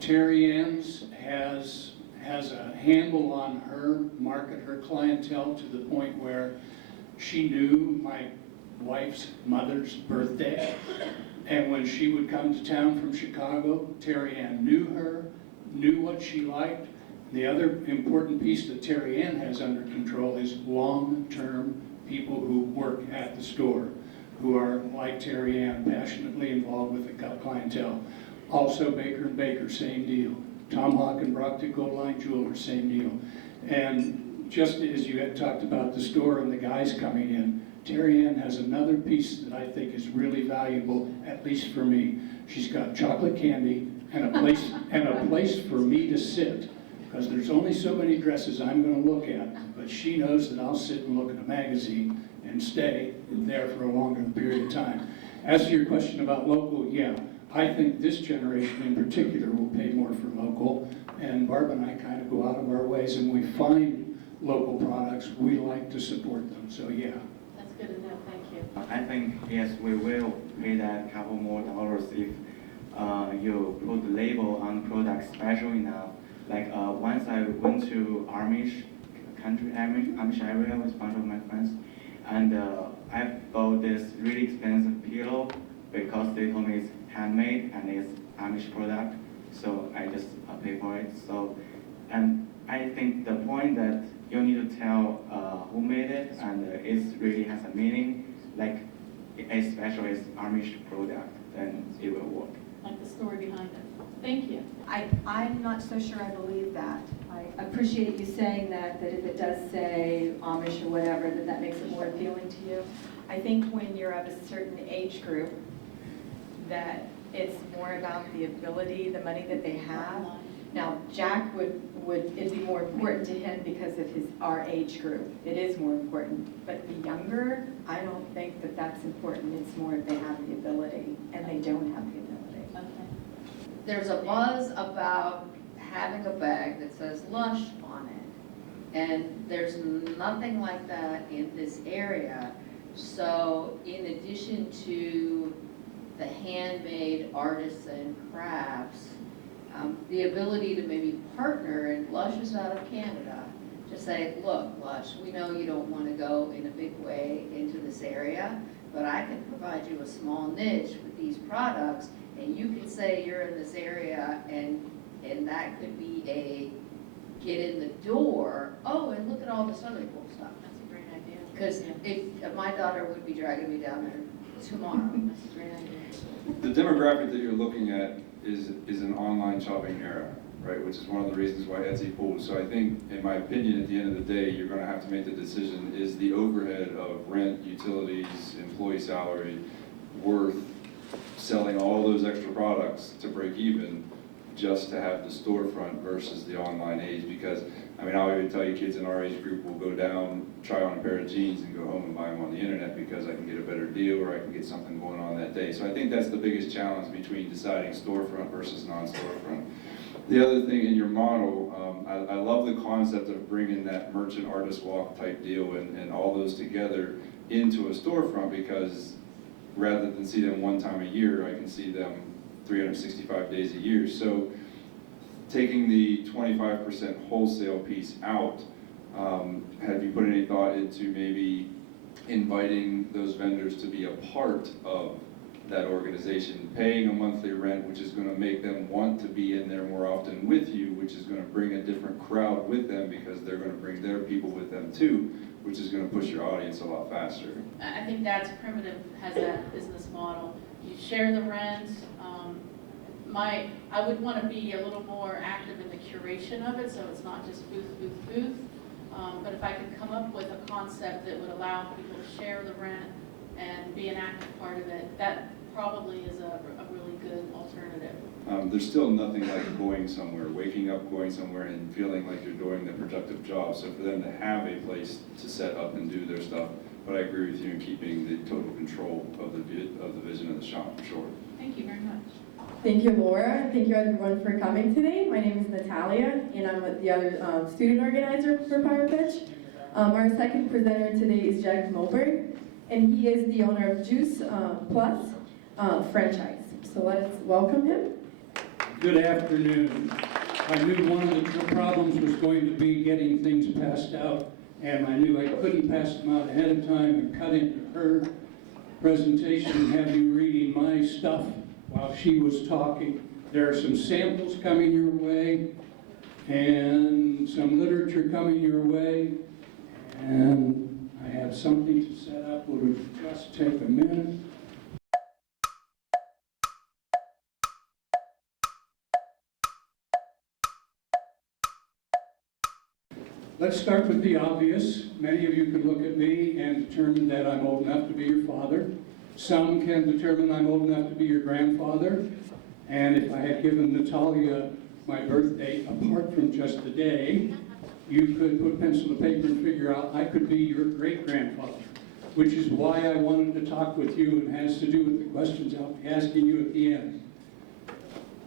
Terry Ann's has a handle on her market, her clientele, to the point where she knew my wife's mother's birthday. And when she would come to town from Chicago, Terry Ann knew her, knew what she liked. The other important piece that Terry Ann has under control is long-term people who work at the store, who are, like Terry Ann, passionately involved with the clientele. Also Baker & Baker, same deal. Tomahawk and Brockton Gold Line Jewelers, same deal. And just as you had talked about the store and the guys coming in, Terry Ann has another piece that I think is really valuable, at least for me. She's got chocolate candy and a place for me to sit, because there's only so many dresses I'm going to look at, but she knows that I'll sit and look at a magazine and stay there for a longer period of time. As to your question about local, yeah, I think this generation in particular will pay more for local, and Barb and I kind of go out of our ways and we find local products. We like to support them, so yeah. That's good to know, thank you. I think, yes, we will pay that couple more dollars if you put the label on the product special enough. Like once I went to Amish area with a bunch of my friends, and I bought this really expensive pillow because they told me it's handmade and it's Amish product, so I just pay for it. So, and I think the point that you need to tell who made it, and it really has a meaning, like especially as Amish product, then it will work. Like the story behind it. Thank you. I'm not so sure I believe that. I appreciate you saying that if it does say Amish or whatever, that makes it more appealing to you. I think when you're of a certain age group, that it's more about the ability, the money that they have. Now, Jack it'd be more important to him because of our age group. It is more important. But the younger, I don't think that that's important. It's more if they have the ability, and they don't have the ability. Okay. There's a buzz about having a bag that says Lush on it, and there's nothing like that in this area. So in addition to the handmade artisan crafts, the ability to maybe partner, and Lush is out of Canada, to say, look, Lush, we know you don't want to go in a big way into this area, but I can provide you a small niche with these products, and you can say you're in this area, and that could be a get in the door. Oh, and look at all this other cool stuff. That's a great idea. Because if my daughter would be dragging me down there tomorrow. That's a great idea. The demographic that you're looking at is an online shopping era, right? Which is one of the reasons why Etsy pulled. So I think, in my opinion, at the end of the day, you're going to have to make the decision: is the overhead of rent, utilities, employee salary worth selling all those extra products to break even just to have the storefront versus the online age? Because, I mean, I'll even tell you, kids in our age group will go down, try on a pair of jeans and go home and buy them on the internet because I can get a better deal or I can get something going on that day. So I think that's the biggest challenge between deciding storefront versus non-storefront. The other thing in your model, I love the concept of bringing that merchant artist walk type deal and all those together into a storefront, because rather than see them one time a year, I can see them 365 days a year. So taking the 25% wholesale piece out, have you put any thought into maybe inviting those vendors to be a part of that organization, paying a monthly rent, which is going to make them want to be in there more often with you, which is going to bring a different crowd with them because they're going to bring their people with them too, which is going to push your audience a lot faster. I think that's Primitive has that business model. You share the rent. I would want to be a little more active in the curation of it, so it's not just booth, booth, booth. But if I could come up with a concept that would allow people to share the rent and be an active part of it, that probably is a really good alternative. There's still nothing like going somewhere, waking up, going somewhere, and feeling like you're doing the productive job. So for them to have a place to set up and do their stuff, but I agree with you in keeping the total control of the vision of the shop, for sure. Thank you very much. Thank you, Laura. Thank you, everyone, for coming today. My name is Natalia, and I'm the other student organizer for PioPitch. Our second presenter today is Jack Moberg, and he is the owner of Juice Plus franchise. So let's welcome him. Good afternoon. I knew one of the problems was going to be getting things passed out, and I knew I couldn't pass them out ahead of time and cut into her presentation and have you reading my stuff while she was talking. There are some samples coming your way, and some literature coming your way, and I have something to set up. We'll just take a minute. Let's start with the obvious. Many of you can look at me and determine that I'm old enough to be your father. Some can determine I'm old enough to be your grandfather. And if I had given Natalia my birth date apart from just the day, you could put pencil to paper and figure out I could be your great-grandfather, which is why I wanted to talk with you and has to do with the questions I'll be asking you at the end.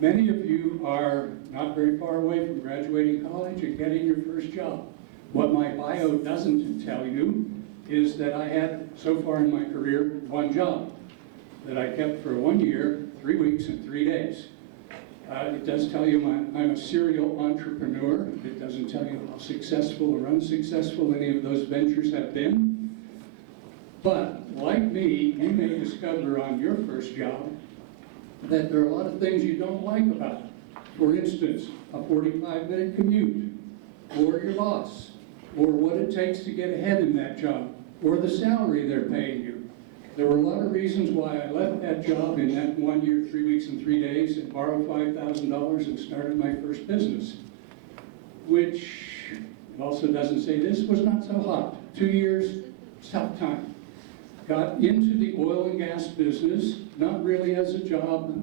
Many of you are not very far away from graduating college and getting your first job. What my bio doesn't tell you is that I had, so far in my career, one job that I kept for 1 year, 3 weeks, and 3 days. It does tell you I'm a serial entrepreneur. It doesn't tell you how successful or unsuccessful any of those ventures have been. But, like me, you may discover on your first job that there are a lot of things you don't like about it. For instance, a 45-minute commute, or your boss, or what it takes to get ahead in that job, or the salary they're paying you. There were a lot of reasons why I left that job in that 1 year, 3 weeks, and 3 days and borrowed $5,000 and started my first business, which also doesn't say this was not so hot. 2 years, tough time. Got into the oil and gas business, not really as a job,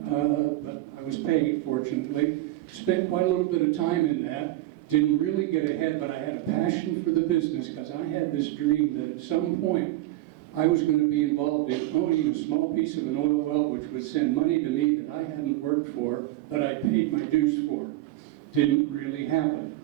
but I was paid, fortunately. Spent quite a little bit of time in that. Didn't really get ahead, but I had a passion for the business because I had this dream that at some point I was going to be involved in owning a small piece of an oil well which would send money to me that I hadn't worked for, but I paid my dues for. Didn't really happen.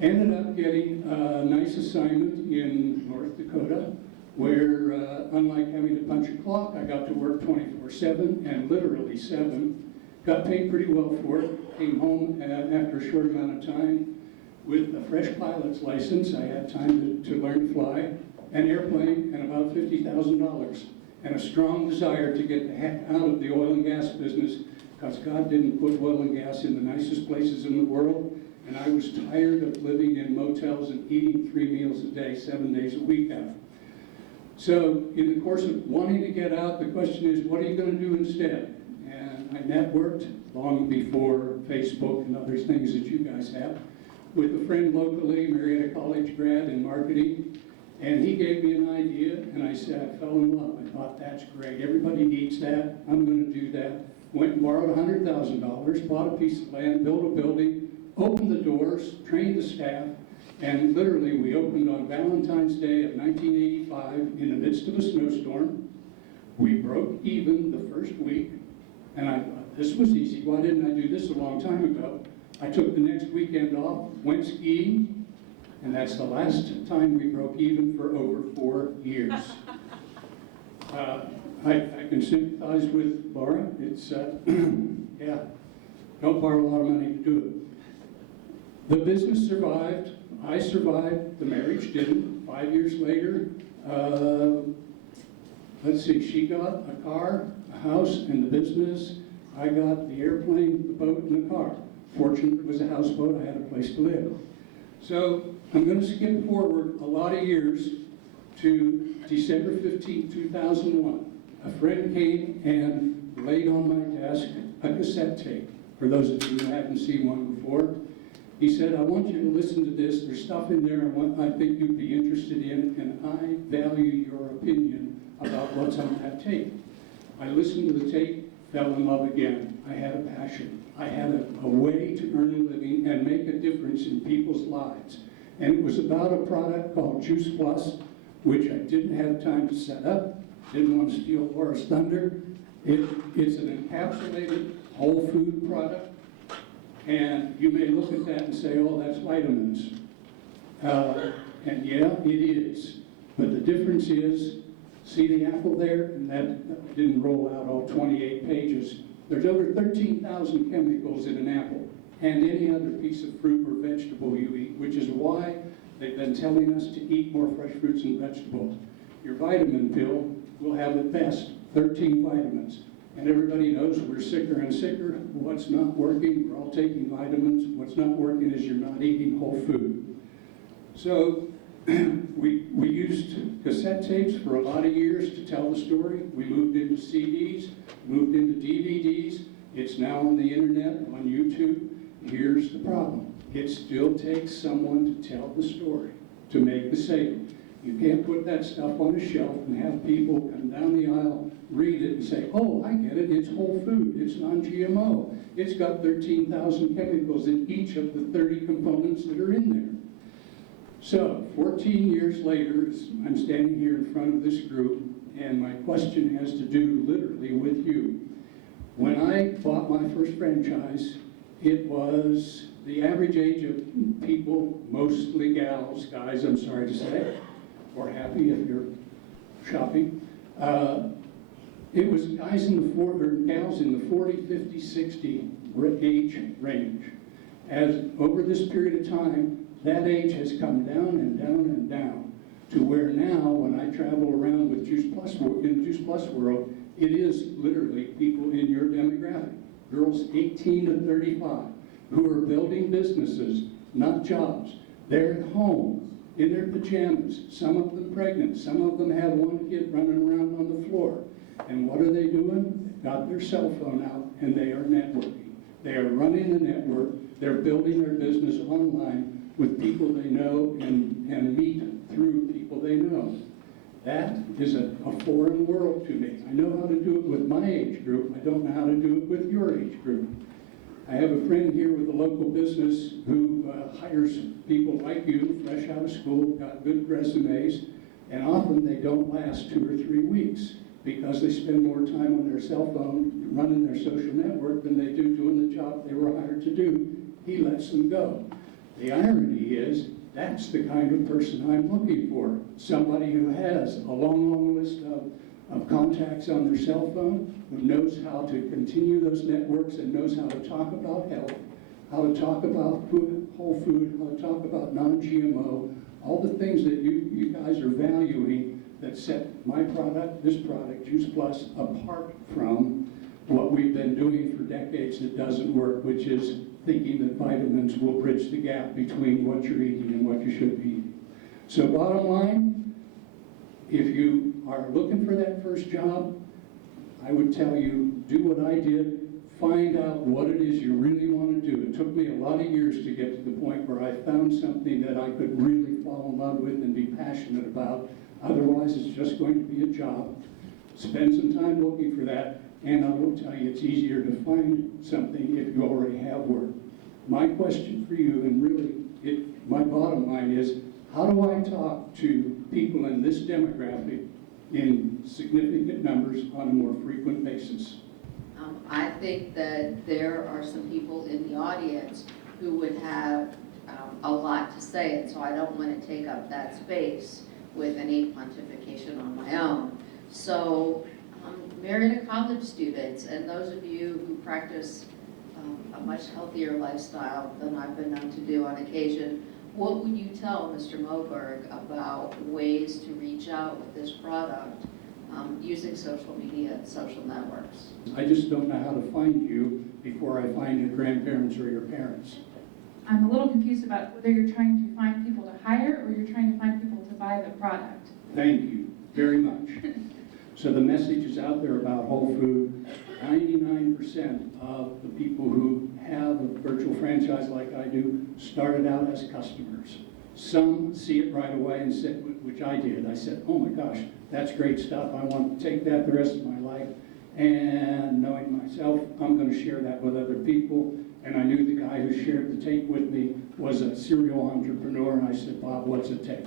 Ended up getting a nice assignment in North Dakota where, unlike having to punch a clock, I got to work 24/7 and literally 7. Got paid pretty well for it. Came home after a short amount of time with a fresh pilot's license. I had time to learn to fly, an airplane, and about $50,000, and a strong desire to get the heck out of the oil and gas business because God didn't put oil and gas in the nicest places in the world, and I was tired of living in motels and eating 3 meals a day, 7 days a week out. So in the course of wanting to get out, the question is, what are you going to do instead? And I networked long before Facebook and other things that you guys have with a friend locally, Marietta College grad in marketing, and he gave me an idea, and I said, I fell in love. I thought, that's great. Everybody needs that. I'm going to do that. Went and borrowed $100,000, bought a piece of land, built a building, opened the doors, trained the staff, and literally we opened on Valentine's Day of 1985 in the midst of a snowstorm. We broke even the first week, and I thought, this was easy. Why didn't I do this a long time ago? I took the next weekend off, went skiing, and that's the last time we broke even for over 4 years. I can sympathize with Laura. It's, yeah, don't borrow a lot of money to do it. The business survived. I survived. The marriage didn't. 5 years later, let's see, she got a car, a house, and the business. I got the airplane, the boat, and the car. Fortunately, it was a houseboat. I had a place to live. So I'm going to skip forward a lot of years to December 15, 2001. A friend came and laid on my desk a cassette tape. For those of you who haven't seen one before, he said, I want you to listen to this. There's stuff in there I think you'd be interested in, and I value your opinion about what's on that tape. I listened to the tape, fell in love again. I had a passion. I had a way to earn a living and make a difference in people's lives. And it was about a product called Juice Plus, which I didn't have time to set up, didn't want to steal Laura's thunder. It's an encapsulated whole food product. And you may look at that and say, oh, that's vitamins. And yeah, it is. But the difference is, see the apple there? And that didn't roll out all 28 pages. There's over 13,000 chemicals in an apple and any other piece of fruit or vegetable you eat, which is why they've been telling us to eat more fresh fruits and vegetables. Your vitamin pill will have at best 13 vitamins. And everybody knows we're sicker and sicker. What's not working? We're all taking vitamins. What's not working is you're not eating whole food. So we used cassette tapes for a lot of years to tell the story. We moved into CDs, moved into DVDs. It's now on the internet, on YouTube. Here's the problem. It still takes someone to tell the story, to make the sale. You can't put that stuff on a shelf and have people come down the aisle, read it and say, oh, I get it, it's whole food, it's non-GMO. It's got 13,000 chemicals in each of the 30 components that are in there. So, 14 years later, I'm standing here in front of this group, and my question has to do literally with you. When I bought my first franchise, it was the average age of people, mostly gals, guys, I'm sorry to say, or happy if you're shopping. It was guys in the gals in the 40, 50, 60 age range. As over this period of time, that age has come down and down and down to where now, when I travel around with Juice Plus in Juice Plus world, it is literally people in your demographic, girls 18 to 35, who are building businesses, not jobs. They're at home in their pajamas, some of them pregnant, some of them have one kid running around on the floor. And what are they doing? They've got their cell phone out and they are networking. They are running the network, they're building their business online with people they know and meet through people they know. That is a foreign world to me. I know how to do it with my age group. I don't know how to do it with your age group. I have a friend here with a local business who hires people like you, fresh out of school, got good resumes, and often they don't last 2 or 3 weeks because they spend more time on their cell phone running their social network than they do doing the job they were hired to do. He lets them go. The irony is, that's the kind of person I'm looking for. Somebody who has a long, long list of contacts on their cell phone, who knows how to continue those networks and knows how to talk about health, how to talk about food, whole food, how to talk about non-GMO, all the things that you guys are valuing that set my product, this product, Juice Plus, apart from what we've been doing for decades that doesn't work, which is thinking that vitamins will bridge the gap between what you're eating and what you should be eating. So bottom line, if you are looking for that first job, I would tell you, do what I did, find out what it is you really want to do. It took me a lot of years to get to the point where I found something that I could really fall in love with and be passionate about. Otherwise, it's just going to be a job. Spend some time looking for that, and I will tell you, it's easier to find something if you already have work. My question for you, and really, my bottom line is, how do I talk to people in this demographic in significant numbers on a more frequent basis? I think that there are some people in the audience who would have a lot to say, and so I don't want to take up that space with any pontification on my own. So, Marietta college students and those of you who practice a much healthier lifestyle than I've been known to do on occasion, what would you tell Mr. Moberg about ways to reach out with this product using social media and social networks? I just don't know how to find you before I find your grandparents or your parents. I'm a little confused about whether you're trying to find people to hire or you're trying to find people to buy the product. Thank you very much. So the message is out there about whole food. 99% of the people who have a virtual franchise like I do started out as customers. Some see it right away and said, which I did. I said, oh my gosh, that's great stuff. I want to take that the rest of my life. And knowing myself, I'm going to share that with other people. And I knew the guy who shared the tape with me was a serial entrepreneur. And I said, Bob, what's it take?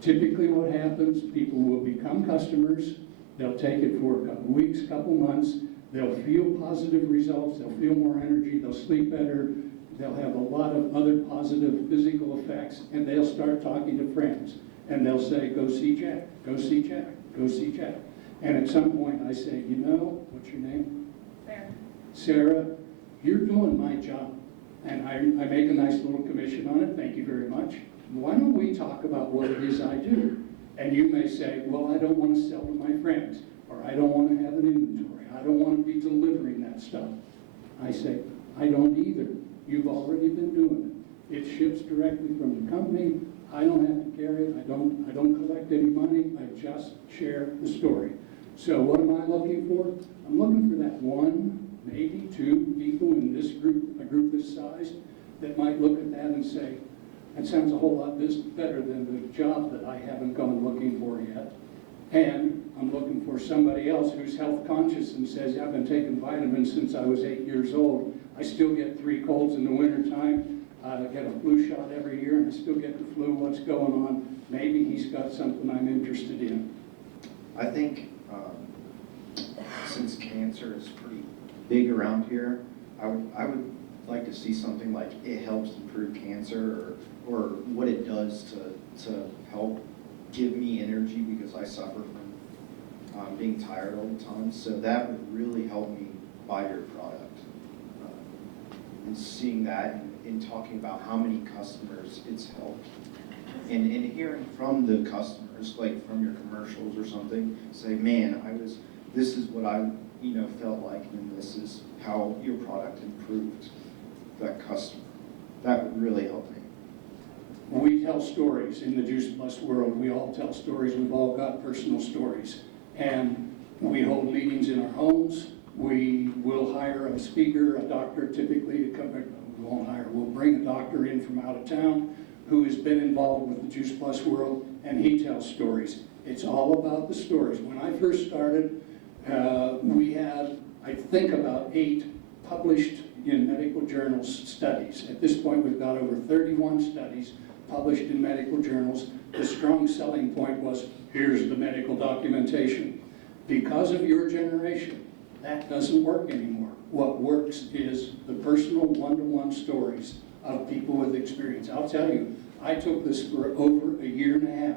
Typically what happens, people will become customers. They'll take it for a couple weeks, couple months. They'll feel positive results. They'll feel more energy. They'll sleep better. They'll have a lot of other positive physical effects. And they'll start talking to friends. And they'll say, go see Jack, go see Jack, go see Jack. And at some point I say, you know, what's your name? There. Sarah, you're doing my job, and I make a nice little commission on it, thank you very much. Why don't we talk about what it is I do? And you may say, well, I don't want to sell to my friends, or I don't want to have an inventory, I don't want to be delivering that stuff. I say, I don't either. You've already been doing it. It ships directly from the company. I don't have to carry it. I don't collect any money. I just share the story. So what am I looking for? I'm looking for that one, maybe two people in this group, a group this size, that might look at that and say, that sounds a whole lot better than the job that I haven't gone looking for yet. And I'm looking for somebody else who's health conscious and says, I've been taking vitamins since I was 8 years old. I still get 3 colds in the wintertime. I get a flu shot every year, and I still get the flu. What's going on? Maybe he's got something I'm interested in. I think since cancer is pretty big around here, I would like to see something like it helps improve cancer, or what it does to help give me energy, because I suffer from being tired all the time. So that would really help me buy your product. And seeing that and talking about how many customers it's helped. And hearing from the customers, like from your commercials or something, say, man, this is what I felt like, and this is how your product improved that customer. That would really help me. We tell stories in the Juice Plus world. We all tell stories. We've all got personal stories. And we hold meetings in our homes. We will hire a speaker, a doctor typically to come. We won't hire. We'll bring a doctor in from out of town who has been involved with the Juice Plus world, and he tells stories. It's all about the stories. When I first started, we had, I think, about 8 published in medical journals studies. At this point, we've got over 31 studies published in medical journals. The strong selling point was, here's the medical documentation. Because of your generation, that doesn't work anymore. What works is the personal one-to-one stories of people with experience. I'll tell you, I took this for over 1.5 years,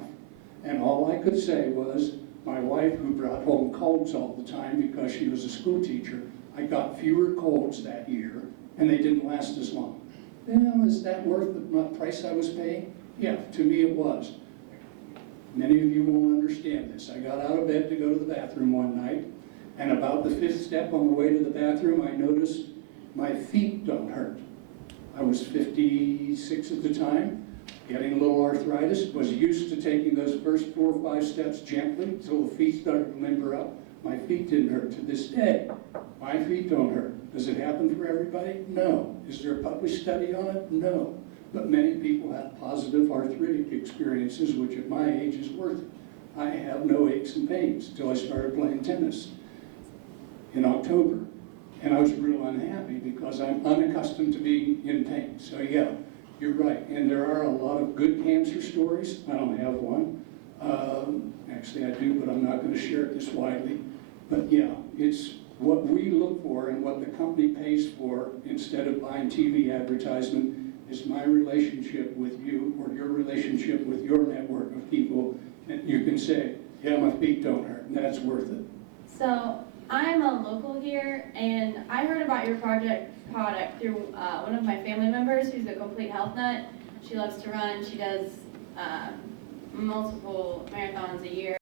and all I could say was, my wife, who brought home colds all the time because she was a school teacher, I got fewer colds that year, and they didn't last as long. Well, is that worth the price I was paying? Yeah, to me it was. Many of you won't understand this. I got out of bed to go to the bathroom one night, and about the 5th step on the way to the bathroom, I noticed my feet don't hurt. I was 56 at the time, getting a little arthritis, was used to taking those first 4 or 5 steps gently until the feet started to limber up. My feet didn't hurt to this day. My feet don't hurt. Does it happen for everybody? No. Is there a published study on it? No. But many people have positive arthritic experiences, which at my age is worth it. I have no aches and pains until I started playing tennis in October. And I was real unhappy because I'm unaccustomed to being in pain. So yeah, you're right. And there are a lot of good cancer stories. I don't have one. Actually I do, but I'm not going to share it this widely. But yeah, it's what we look for and what the company pays for instead of buying TV advertisement is my relationship with you, or your relationship with your network of people. And you can say, yeah, my feet don't hurt, and that's worth it. So I'm a local here, and I heard about your product through one of my family members who's a complete health nut. She loves to run. She does multiple marathons a year.